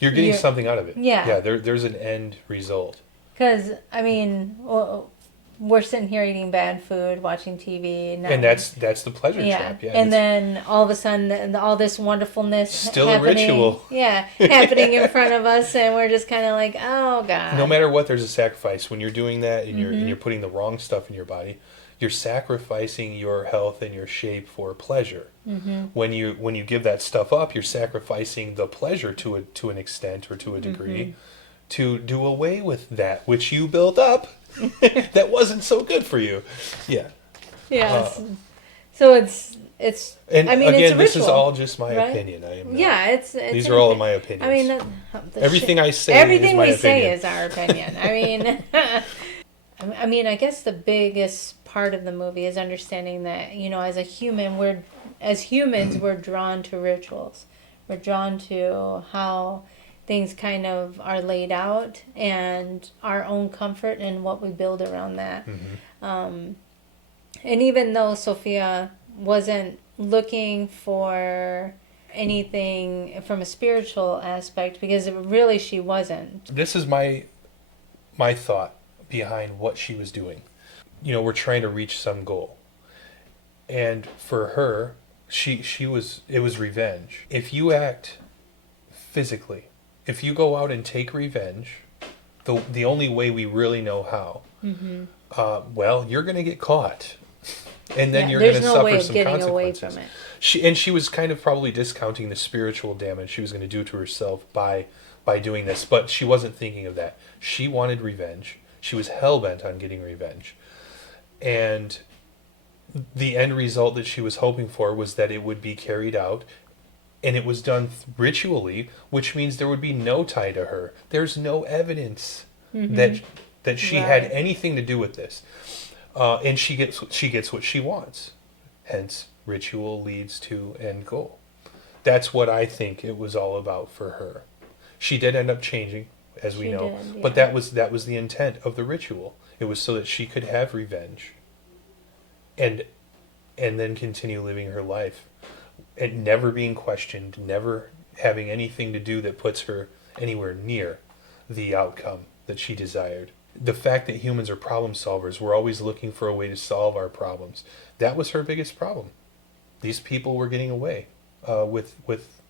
You're getting something out of it. Yeah. Yeah, there's an end result. Because, I mean, well, we're sitting here eating bad food, watching TV. And that's the pleasure trap. Yeah. And then all of a sudden, all this wonderfulness still happening, a ritual. Yeah, happening in front of us, and we're just kind of like, oh, God. No matter what, there's a sacrifice. When you're doing that and you're putting the wrong stuff in your body, you're sacrificing your health and your shape for pleasure. When you give that stuff up, you're sacrificing the pleasure to an extent or to a degree to do away with that which you built up that wasn't so good for you. Yeah. Yeah. So it's. And I mean, again, it's a this is ritual, all just my right? opinion. I am not, it's these are all of my opinions. I mean, everything I say everything is my we say opinion. is our opinion. I mean, I guess the biggest part of the movie is understanding that, as humans, we're drawn to rituals. We're drawn to how things kind of are laid out and our own comfort and what we build around that. And even though Sophia wasn't looking for anything from a spiritual aspect, because really she wasn't. This is my thought behind what she was doing. We're trying to reach some goal. And for her, it was revenge. If you act physically, if you go out and take revenge, the only way we really know how, well, you're going to get caught. And then you're going to suffer some consequences. Away from it. She was kind of probably discounting the spiritual damage she was going to do to herself by doing this, but she wasn't thinking of that. She wanted revenge. She was hell-bent on getting revenge. And the end result that she was hoping for was that it would be carried out, and it was done ritually, which means there would be no tie to her. There's no evidence that she had anything to do with this. And she gets what she wants. Hence, ritual leads to end goal. That's what I think it was all about for her. She did end up changing, as we know, but that was the intent of the ritual. It was so that she could have revenge, and then continue living her life, and never being questioned, never having anything to do that puts her anywhere near the outcome that she desired. The fact that humans are problem solvers, we're always looking for a way to solve our problems. That was her biggest problem. These people were getting away with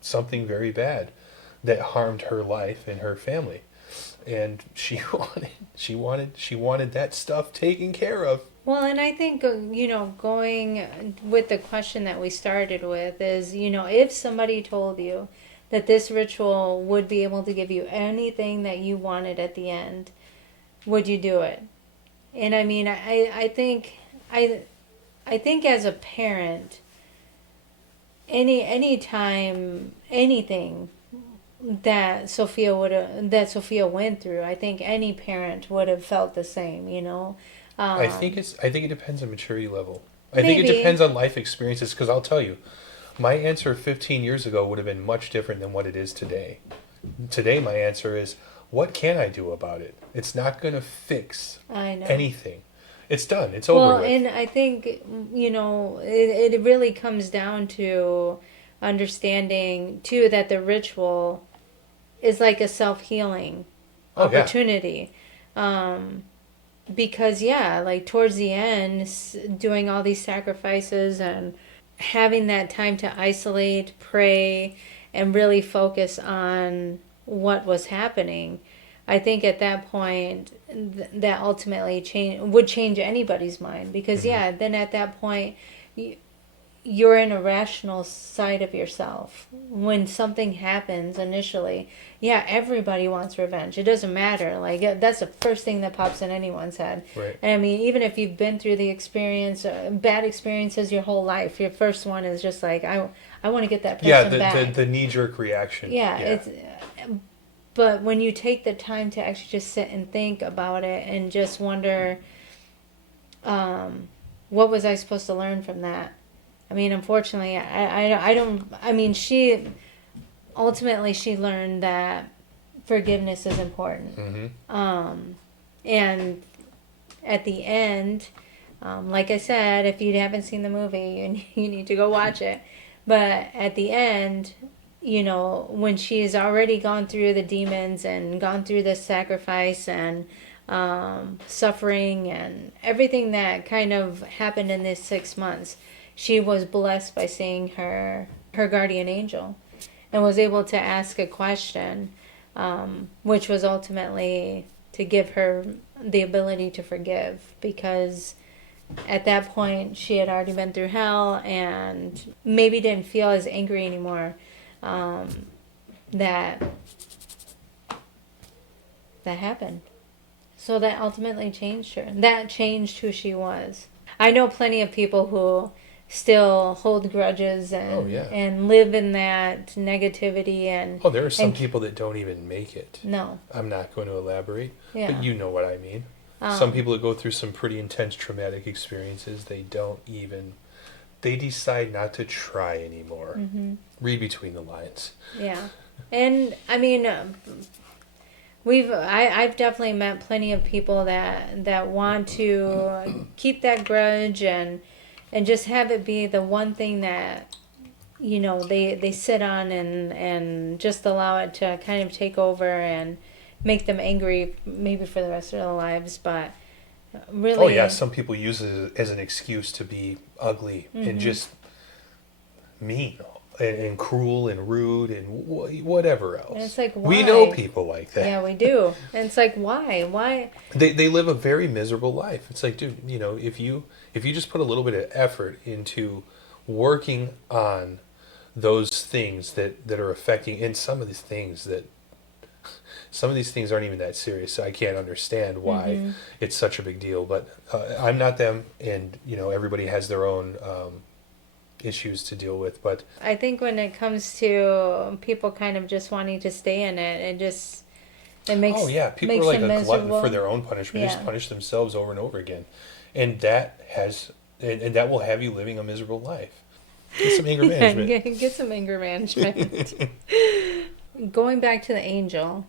something very bad that harmed her life and her family, and she wanted that stuff taken care of. Well, and I think going with the question that we started with is, if somebody told you that this ritual would be able to give you anything that you wanted at the end, would you do it? And I mean, I think as a parent, any time anything that Sophia went through, I think any parent would have felt the same, I think it depends on maturity level. I think it depends on life experiences, because I'll tell you, my answer 15 years ago would have been much different than what it is today. Today, my answer is, what can I do about it? It's not going to fix anything. It's done. It's over with. Well, and I think, it really comes down to understanding, too, that the ritual is like a self-healing opportunity. Yeah. Because, like towards the end, doing all these sacrifices and having that time to isolate, pray, and really focus on what was happening, I think at that point that ultimately would change anybody's mind. Because, then at that point, you're in a rational side of yourself. When something happens initially, everybody wants revenge. It doesn't matter. Like, that's the first thing that pops in anyone's head. Right. And I mean, even if you've been through the experience, bad experiences your whole life, your first one is just like, I want to get that person back. The knee-jerk reaction. But when you take the time to actually just sit and think about it and just wonder, what was I supposed to learn from that? I mean, unfortunately, I don't. I mean, she learned that forgiveness is important. Mm-hmm. And at the end, Like I said, if you haven't seen the movie, you need to go watch it. But at the end, when she's already gone through the demons and gone through the sacrifice and suffering and everything that kind of happened in this 6 months, she was blessed by seeing her guardian angel and was able to ask a question, which was ultimately to give her the ability to forgive, because at that point she had already been through hell and maybe didn't feel as angry anymore, that happened. So that ultimately changed her. That changed who she was. I know plenty of people who still hold grudges and live in that negativity and there are some people that don't even make it. No. I'm not going to elaborate, Yeah. but you know what I mean. Some people that go through some pretty intense traumatic experiences, they decide not to try anymore. Mm-hmm. Read between the lines. Yeah. And I mean, I've definitely met plenty of people that want to keep that grudge and just have it be the one thing that they sit on and just allow it to kind of take over and make them angry maybe for the rest of their lives. But really, oh yeah, some people use it as an excuse to be ugly and just mean and cruel and rude and whatever else. And it's like, why? We know people like that. Yeah, we do. And it's like, why they live a very miserable life. It's like, dude, if you just put a little bit of effort into working on those things that are affecting, and some of these things aren't even that serious, so I can't understand why it's such a big deal. But I'm not them, and everybody has their own issues to deal with. But I think when it comes to people kind of just wanting to stay in it makes people are like a glutton for their own punishment. Yeah. They just punish themselves over and over again, and that will have you living a miserable life. Get some anger management. Get some anger management. Going back to the angel,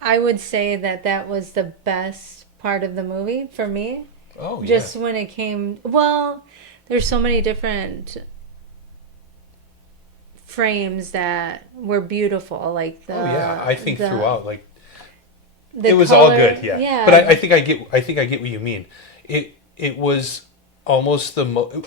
I would say that was the best part of the movie for me. Oh, yeah. Just when it came... Well, there's so many different frames that were beautiful. Like I think throughout, like... It was color, all good, yeah. But I think I get what you mean. It was almost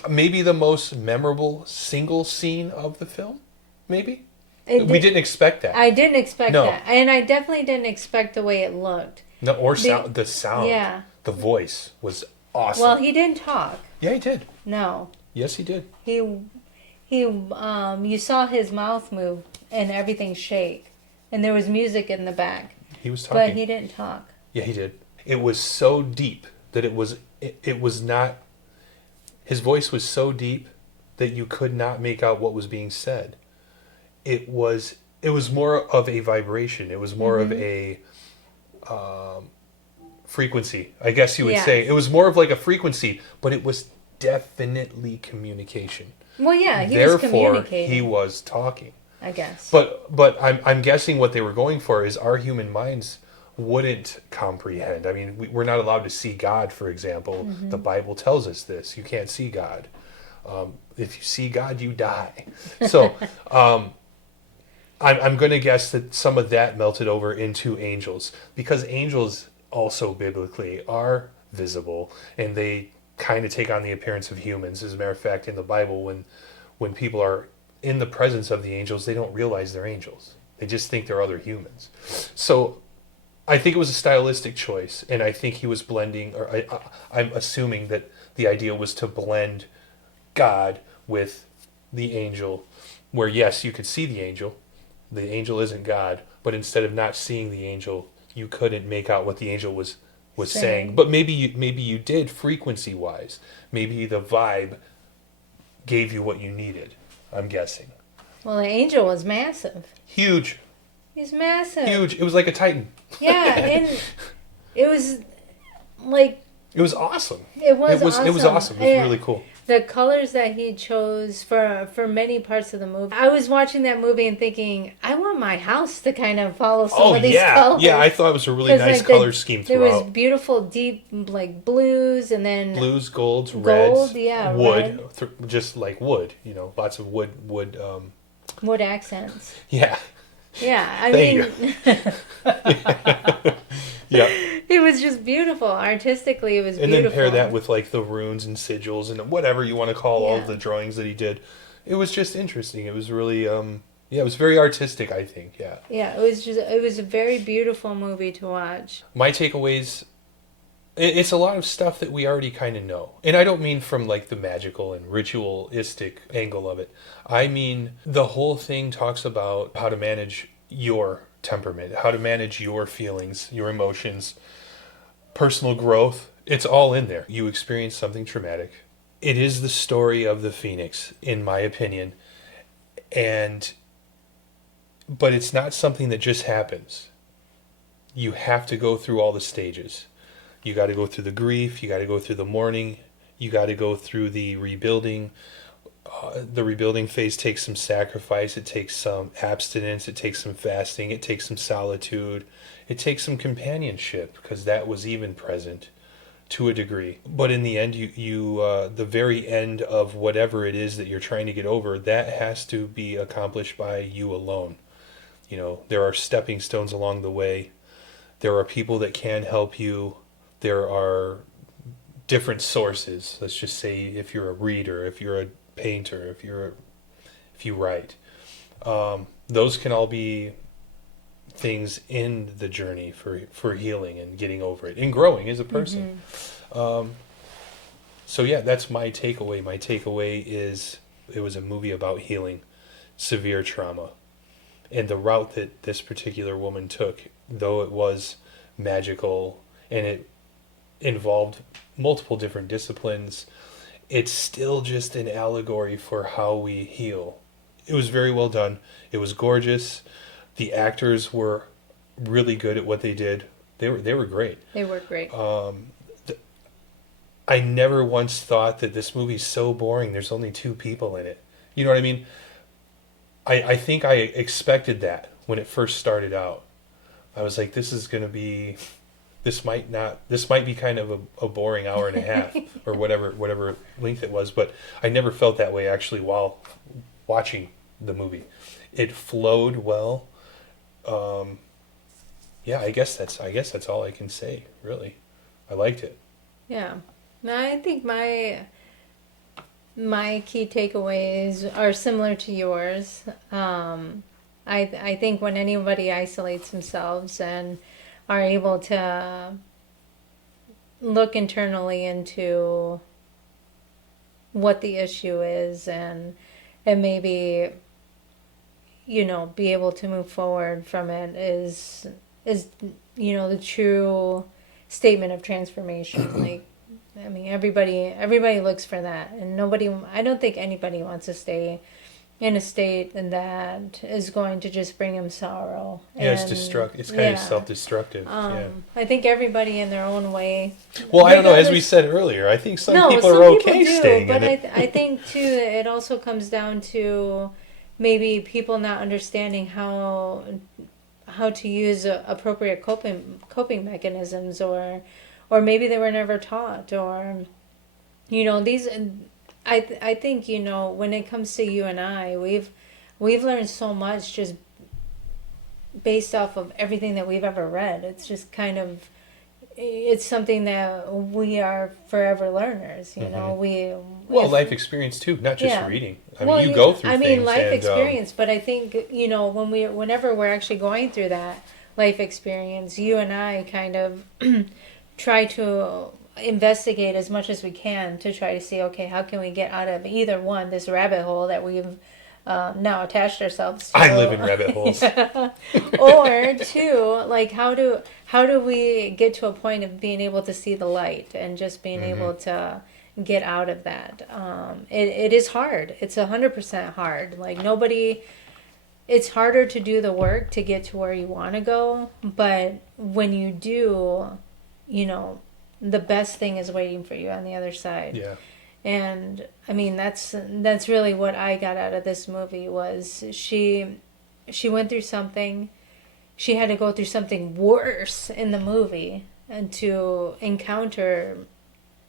maybe the most memorable single scene of the film, maybe? We didn't expect that. I didn't expect that. And I definitely didn't expect the way it looked. No, or the sound. Yeah. The voice was awesome. Well, he didn't talk. Yeah, he did. No. Yes, he did. You saw his mouth move and everything shake. And there was music in the back. He was talking. But he didn't talk. Yeah, he did. It was so deep that it was not... His voice was so deep that you could not make out what was being said. It was more of a vibration. It was more of a frequency, I guess you would say. It was more of like a frequency, but it was definitely communication. Well, yeah, he was communicating. Therefore, he was talking, I guess. But I'm guessing what they were going for is our human minds wouldn't comprehend. I mean, we're not allowed to see God, for example. The Bible tells us this. You can't see God. If you see God, you die. So I'm going to guess that some of that melted over into angels, because angels also biblically are visible, and they kind of take on the appearance of humans. As a matter of fact, in the Bible, when people are in the presence of the angels, they don't realize they're angels. They just think they're other humans. So I think it was a stylistic choice, and I think he was blending, or I'm assuming that the idea was to blend God with the angel, where yes, you could see the angel isn't God, but instead of not seeing the angel, you couldn't make out what the angel was saying. But maybe you did, frequency wise. Maybe the vibe gave you what you needed, I'm guessing. Well, the angel was massive. Huge. He's massive. Huge. It was like a titan. Yeah, and it was like... It was awesome. It was awesome. It was awesome. It was really cool. the colors that he chose for many parts of the movie. I was watching that movie and thinking, I want my house to kind of follow some of these colors. Yeah, I thought it was a really nice color scheme throughout. There was beautiful, deep, like blues, and then blues, golds, reds, wood, red. Just like wood. Lots of wood. Wood accents. Yeah. Yeah, I mean. Yeah. It was just beautiful. Artistically, it was beautiful. And then pair that with like the runes and sigils and whatever you want to call all of the drawings that he did. It was just interesting. It was really, it was very artistic, I think. Yeah. Yeah, it was a very beautiful movie to watch. My takeaways, it's a lot of stuff that we already kind of know. And I don't mean from like the magical and ritualistic angle of it. I mean, the whole thing talks about how to manage your temperament, how to manage your feelings, your emotions, personal growth. It's all in there. You experience something traumatic. It is the story of the Phoenix, in my opinion. But it's not something that just happens. You have to go through all the stages. You got to go through the grief, you got to go through the mourning, you got to go through the rebuilding. The rebuilding phase takes some sacrifice, it takes some abstinence, it takes some fasting, it takes some solitude, it takes some companionship, because that was even present to a degree. But in the end, you the very end of whatever it is that you're trying to get over, that has to be accomplished by you alone. There are stepping stones along the way. There are people that can help you. There are different sources. Let's just say if you're a reader, if you're a painter, if you write, those can all be things in the journey for healing and getting over it and growing as a person. So yeah, that's my takeaway. My takeaway is it was a movie about healing severe trauma, and the route that this particular woman took, though it was magical and it involved multiple different disciplines, it's still just an allegory for how we heal. It was very well done. It was gorgeous. The actors were really good at what they did. They were great. They were great. I never once thought that this movie's so boring. There's only 2 people in it. You know what I mean? I think I expected that when it first started out. I was like, this might be kind of a boring hour and a half or whatever length it was, but I never felt that way actually while watching the movie. It flowed well. I guess that's all I can say, really. I liked it. Yeah. I think my key takeaways are similar to yours. I think when anybody isolates themselves and are able to look internally into what the issue is and maybe be able to move forward from it is the true statement of transformation. Like, I mean, everybody looks for that, and I don't think anybody wants to stay in a state that is going to just bring him sorrow. Yeah, it's kind of self-destructive. I think everybody in their own way. Well, I don't know. As we said earlier, I think some people are okay staying in it. But I think too, it also comes down to maybe people not understanding how to use appropriate coping mechanisms, or maybe they were never taught, or these. I think when it comes to you and I, we've learned so much just based off of everything that we've ever read. It's just kind of, it's something that we are forever learners. Life experience too, not just reading. I mean, you go through things. Life experience, but I think whenever we're actually going through that life experience, you and I kind of try to investigate as much as we can to try to see, okay, how can we get out of either one, this rabbit hole that we've now attached ourselves to. I live in rabbit holes. Or 2, like how do we get to a point of being able to see the light and just being able to get out of that. It is hard. It's 100% hard. Like it's harder to do the work to get to where you want to go, but when you do, the best thing is waiting for you on the other side. Yeah. And I mean, that's really what I got out of this movie was she went through something. She had to go through something worse in the movie and to encounter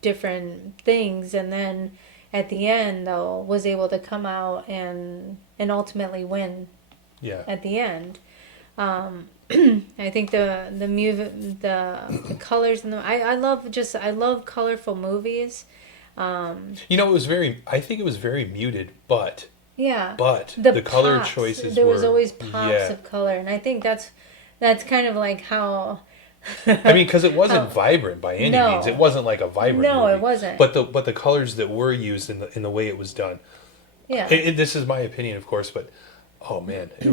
different things, and then at the end though was able to come out and ultimately win. Yeah. At the end, I think the music, the colors, and I love colorful movies. You know, I think it was very muted, but Yeah, the color choices there were, was always pops yeah. of color, and I think that's kind of like how. I mean, because it wasn't vibrant by any No. means. It wasn't like a vibrant No, movie. it wasn't. But the colors that were used in the way it was done. Yeah. This is my opinion, of course, but oh man, it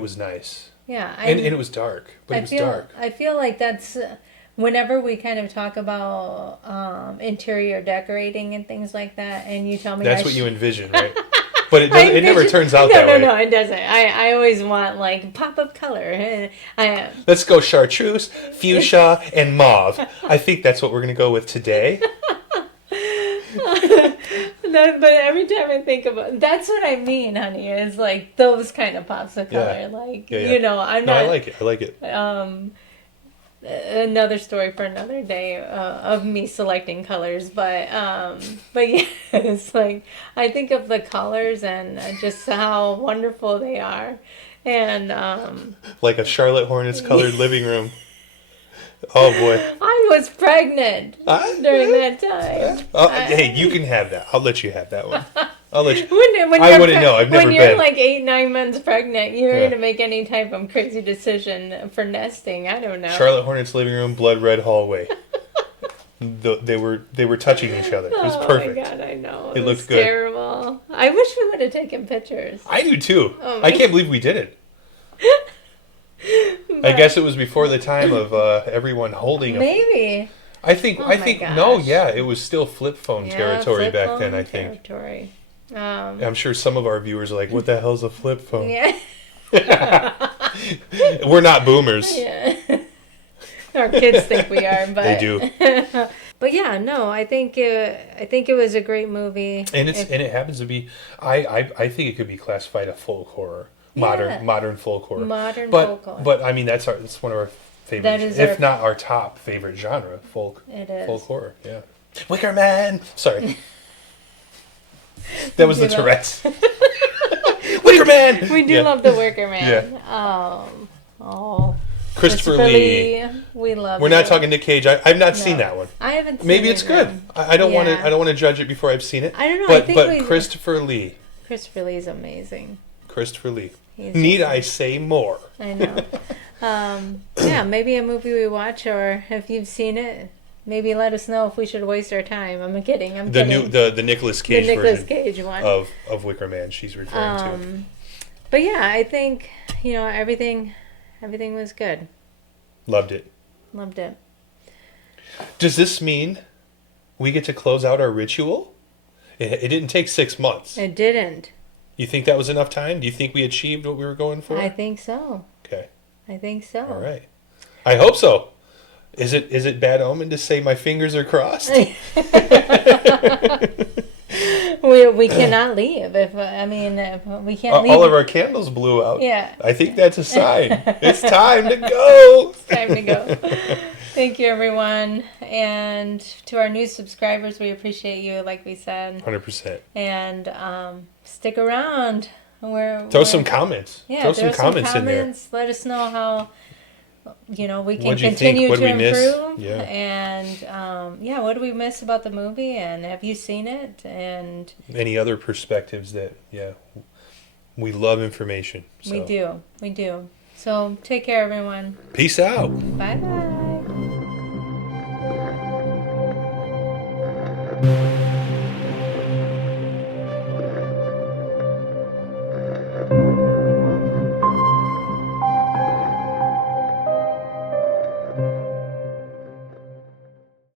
was nice. Yeah, And it was dark, but it was dark. I feel like that's whenever we kind of talk about interior decorating and things like that, and you tell me That's what you envision, right? But it never turns out no, that way. No, it doesn't. I always want like pop of color. Let's go chartreuse, fuchsia, and mauve. I think that's what we're going to go with today. But every time I think about that's what I mean, honey, is like those kind of pops of color. Yeah. Like, Yeah. you know, I'm No, not. I like it. Another story for another day of me selecting colors, but yeah, it's like I think of the colors and just how wonderful they are, and Like a Charlotte Hornets colored living room. Oh boy. I was pregnant during that time. Hey, you can have that. I'll let you have that one. I'll let you. When I wouldn't know. I've never When you're been. like 8-9 months pregnant, you're Yeah. going to make any type of crazy decision for nesting. I don't know. Charlotte Hornets living room, blood red hallway. They were touching each other. It was perfect. Oh my god, I know. It was looked good. terrible. I wish we would have taken pictures. I do too. Oh I my- can't believe we did it. I guess it was before the time of everyone holding. Maybe. I think. Oh my No. gosh. Yeah, it was still flip phone territory flip back phone then. I think. territory. I'm sure some of our viewers are like, "What the hell's a flip phone?" Yeah. We're not boomers. Yeah. Our kids think we are, but They do. But yeah, no, I think it was a great movie. And it happens to be. I think it could be classified a folk horror, Yeah. modern folk horror. Modern but, folk horror. But I mean, it's one of our favorite, That is if our- not our top favorite genre, folk. It is. Folk horror. Yeah. Wicker Man. Sorry. That was the do love- Tourette's. Wicker Man. We do Yeah. love the Wicker Man. Yeah. Christopher Lee. We love. We're not him. talking Nick Cage. I've not seen No. that one. I haven't seen Maybe it it's good. yet. I don't want to. Yeah. I don't want to judge it before I've seen it. I don't know. But I think but Christopher Lee. Christopher Lee's amazing. Christopher Lee. He's Need just- I say more? I know. Yeah, maybe a movie we watch, or if you've seen it, maybe let us know if we should waste our time. I'm kidding. I'm The kidding. the Nicolas Cage the Nicolas version Cage one. of Wicker Man. She's referring to. But yeah, I think everything was good. Loved it. Loved it. Does this mean we get to close out our ritual? It didn't take 6 months. It didn't. You think that was enough time? Do you think we achieved what we were going for? I think so. Okay. I think so. All right. I hope so. Is it bad omen to say my fingers are crossed? We cannot leave if we can't leave. All of our candles blew out. Yeah. I think that's a sign. It's time to go. Time to go. Thank you, everyone. And to our new subscribers, we appreciate you, like we said. 100%. And stick around. Throw some comments. Yeah, throw some comments in there. Let us know how we can What'd you think? continue What'd to we miss? improve. Yeah. And what do we miss about the movie? And have you seen it? And Any other perspectives that, we love information. So. we do. So take care, everyone. Peace out. Bye bye.